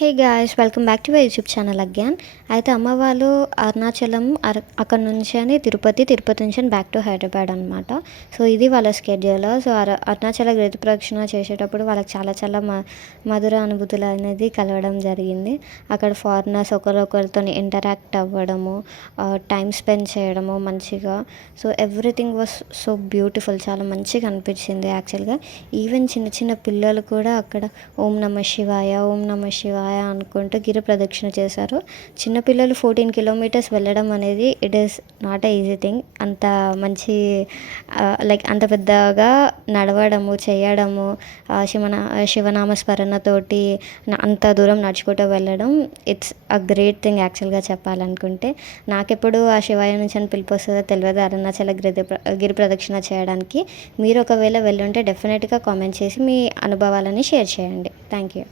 Hey guys, welcome back to my YouTube channel again. అయితే అమ్మ వాళ్ళు అరుణాచలం అక్కడ నుంచి అని తిరుపతి నుంచి అని బ్యాక్ టు హైదరాబాద్ అనమాట. సో ఇది వాళ్ళ స్కెడ్యూల్. సో అరుణాచల గిరి ప్రదక్షిణ చేసేటప్పుడు వాళ్ళకి చాలా చాలా మధుర అనుభూతులు అనేది కలవడం జరిగింది. అక్కడ ఫారినర్స్ ఒకరితో ఇంటరాక్ట్ అవ్వడము, టైం స్పెండ్ చేయడము మంచిగా. So everything was so beautiful, చాలా మంచిగా అనిపించింది యాక్చువల్గా. ఈవెన్ చిన్న చిన్న పిల్లలు కూడా అక్కడ ఓం నమ శివాయ, ఓం నమ శివాయ అనుకుంటూ గిరి ప్రదక్షిణ చేశారు. చిన్నపిల్లలు 14 కిలోమీటర్స్ వెళ్ళడం అనేది it is not a easy thing. అంత మంచి లైక్ అంత పెద్దగా నడవడము చేయడము, శివనామ స్మరణతోటి అంత దూరం నడుచుకుంటూ వెళ్ళడం ఇట్స్ అ గ్రేట్ థింగ్ యాక్చువల్గా చెప్పాలనుకుంటే. నాకెప్పుడు ఆ శివాయ నుంచి అని పిలుపు వస్తుందో తెలియదు అరుణాచల గిరి ప్రదక్షిణ చేయడానికి. మీరు ఒకవేళ వెళ్ళుంటే డెఫినెట్గా కామెంట్ చేసి మీ అనుభవాలని షేర్ చేయండి. Thank you.